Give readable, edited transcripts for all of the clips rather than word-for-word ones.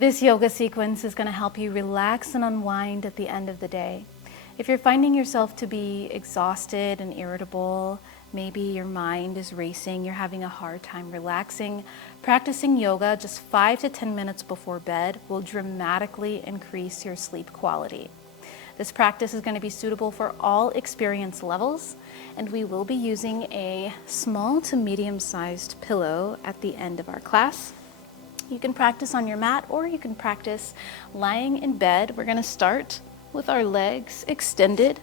This yoga sequence is going to help you relax and unwind at the end of the day. If you're finding yourself to be exhausted and irritable, maybe your mind is racing, you're having a hard time relaxing, practicing yoga just 5 to 10 minutes before bed will dramatically increase your sleep quality. This practice is going to be suitable for all experience levels, and we will be using a small to medium-sized pillow at the end of our class. You can practice on your mat or you can practice lying in bed. We're going to start with our legs extended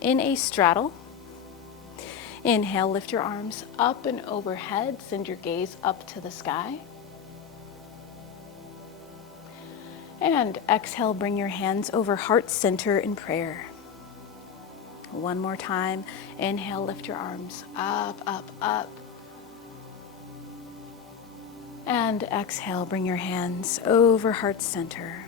in a straddle. Inhale, lift your arms up and overhead. Send your gaze up to the sky. And exhale, bring your hands over heart center in prayer. One more time. Inhale, lift your arms up, up, up. And exhale, bring your hands over heart center.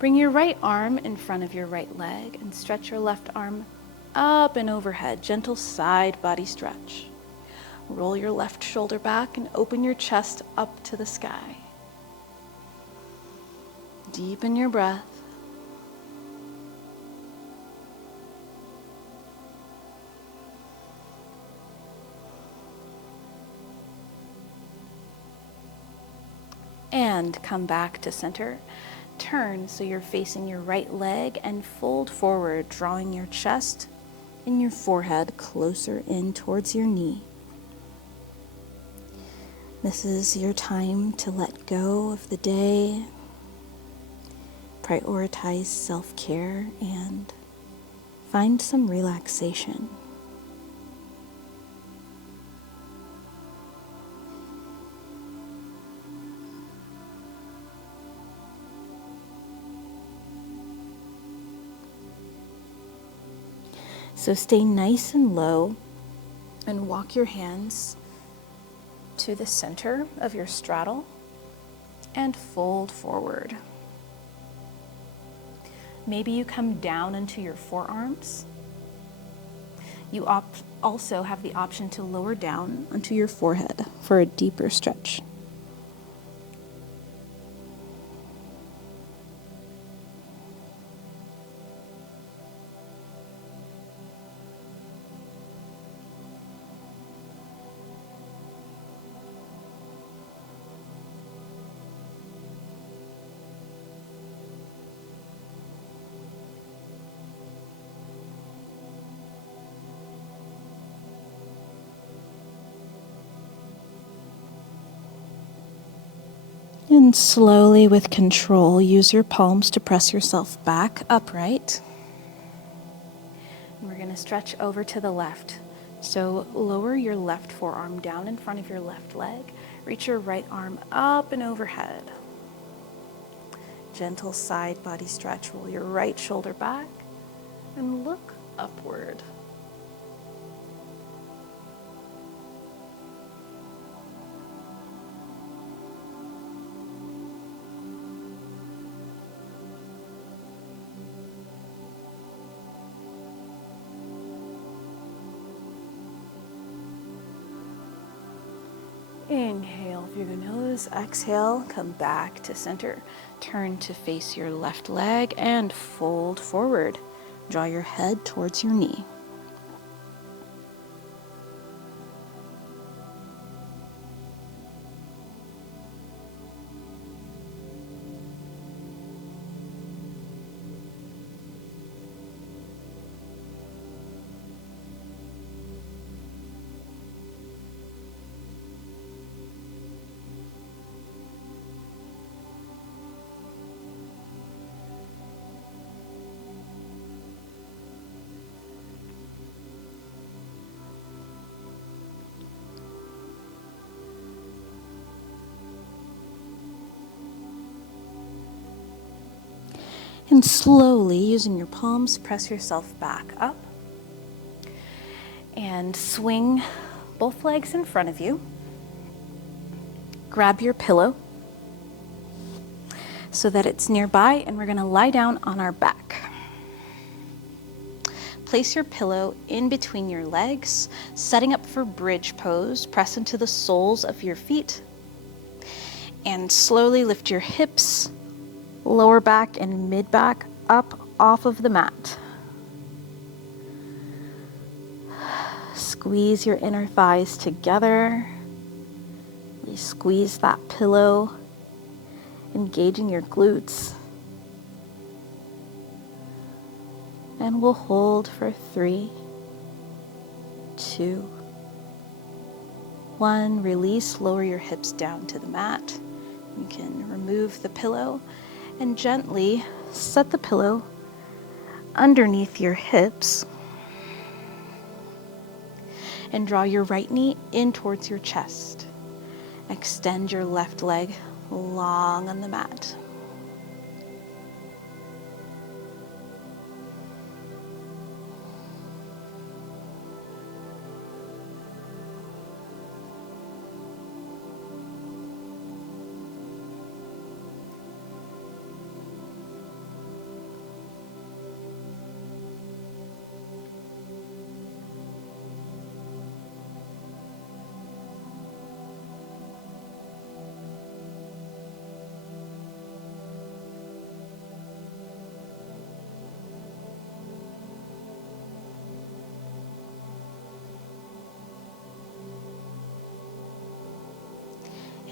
Bring your right arm in front of your right leg and stretch your left arm up and overhead. Gentle side body stretch. Roll your left shoulder back and open your chest up to the sky. Deepen your breath. And come back to center. Turn so you're facing your right leg and fold forward, drawing your chest and your forehead closer in towards your knee. This is your time to let go of the day, prioritize self-care, and find some relaxation. So stay nice and low and walk your hands to the center of your straddle and fold forward. Maybe you come down into your forearms. You also have the option to lower down onto your forehead for a deeper stretch. And slowly, with control, use your palms to press yourself back upright. And we're going to stretch over to the left. So lower your left forearm down in front of your left leg. Reach your right arm up and overhead. Gentle side body stretch. Roll your right shoulder back and look upward. Inhale through the nose, exhale, come back to center. Turn to face your left leg and fold forward. Draw your head towards your knee. And slowly, using your palms, press yourself back up. And swing both legs in front of you. Grab your pillow so that it's nearby, and we're going to lie down on our back. Place your pillow in between your legs, setting up for bridge pose. Press into the soles of your feet. And slowly lift your hips, lower back and mid back up off of the mat. Squeeze your inner thighs together. Really squeeze that pillow, engaging your glutes. And we'll hold for 3, 2, 1. Release, lower your hips down to the mat. You can remove the pillow and gently set the pillow underneath your hips and draw your right knee in towards your chest. Extend your left leg long on the mat.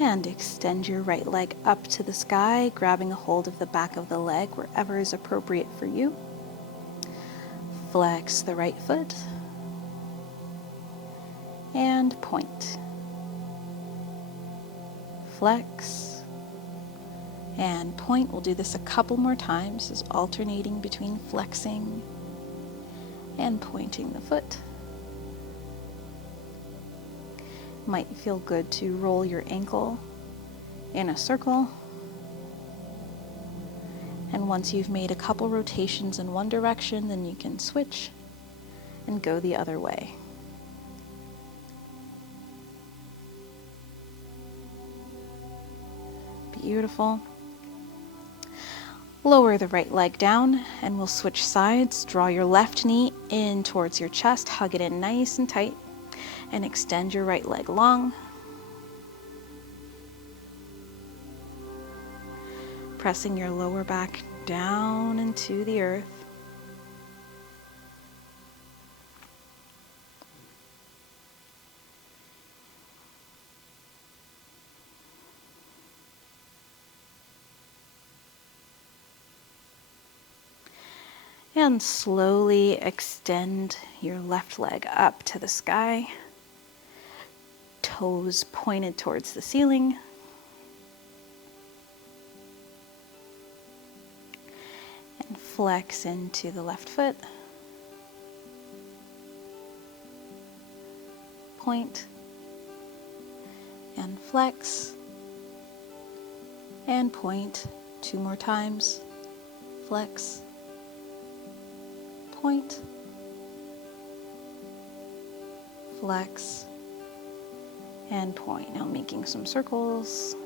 And extend your right leg up to the sky, grabbing a hold of the back of the leg wherever is appropriate for you. Flex the right foot and point. Flex and point. We'll do this a couple more times, just alternating between flexing and pointing the foot. Might feel good to roll your ankle in a circle. And once you've made a couple rotations in one direction, then you can switch and go the other way. Beautiful. Lower the right leg down and we'll switch sides. Draw your left knee in towards your chest, hug it in nice and tight, and extend your right leg long. Pressing your lower back down into the earth. And slowly extend your left leg up to the sky. Toes pointed towards the ceiling. And flex into the left foot. Point. And flex. And point. 2 more times. Flex. Point. Flex. And point. Now making some circles.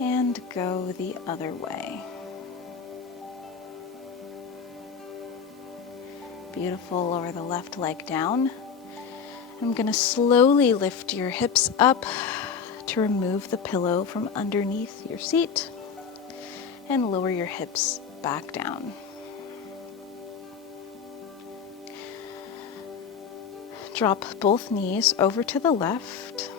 And go the other way. Beautiful. Lower the left leg down. I'm going to slowly lift your hips up to remove the pillow from underneath your seat and lower your hips back down. Drop both knees over to the left.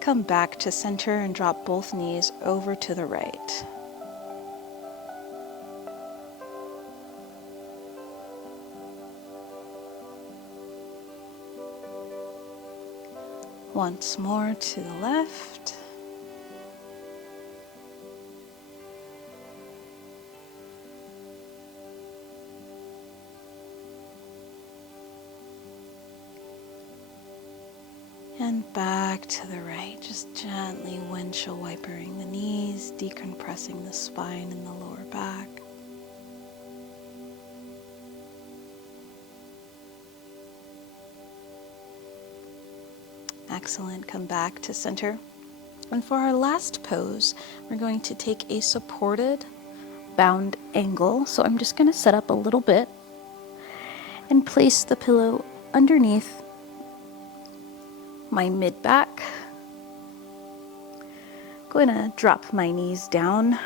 Come back to center and drop both knees over to the right. Once more to the left. And back to the right, just gently windshield wipering the knees, decompressing the spine and the lower back. Excellent. Come back to center. And for our last pose, we're going to take a supported bound angle. So I'm just going to set up a little bit and place the pillow underneath my mid back. Going to drop my knees down,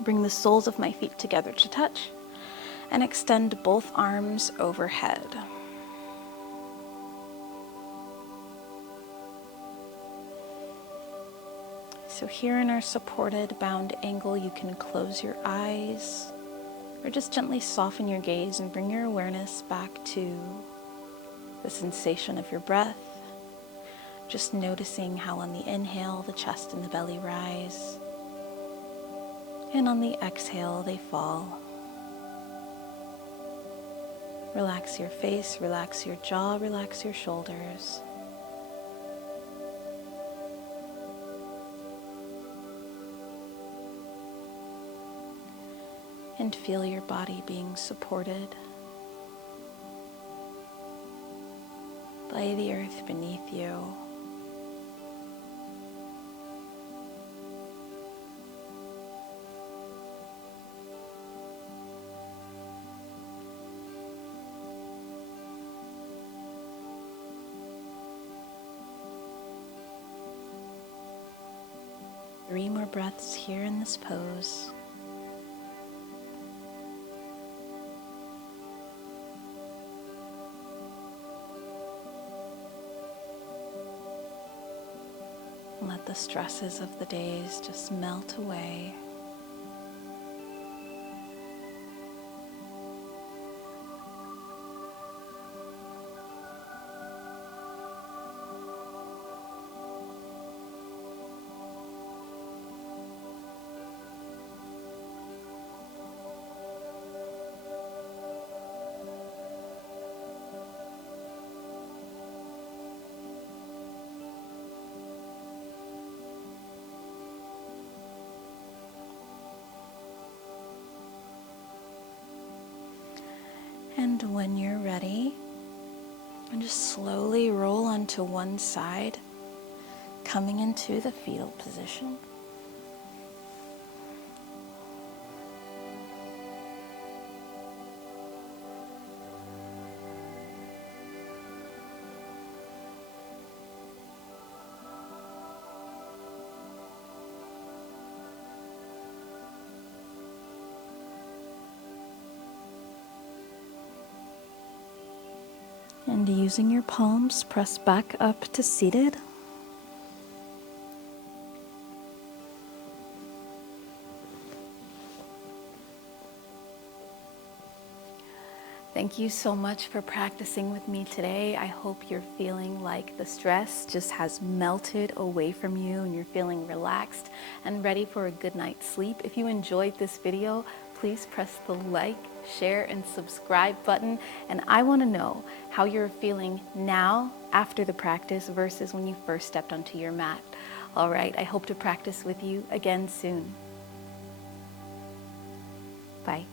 bring the soles of my feet together to touch, and extend both arms overhead. So here in our supported bound angle, you can close your eyes or just gently soften your gaze and bring your awareness back to the sensation of your breath. Just noticing how on the inhale, the chest and the belly rise, and on the exhale, they fall. Relax your face, relax your jaw, relax your shoulders. And feel your body being supported by the earth beneath you. Three more breaths here in this pose. Let the stresses of the days just melt away. And when you're ready, just slowly roll onto one side, coming into the fetal position. And using your palms, press back up to seated. Thank you so much for practicing with me today. I hope you're feeling like the stress just has melted away from you and you're feeling relaxed and ready for a good night's sleep. If you enjoyed this video, please press the like, share, and subscribe button. And I want to know how you're feeling now after the practice versus when you first stepped onto your mat. All right, I hope to practice with you again soon. Bye.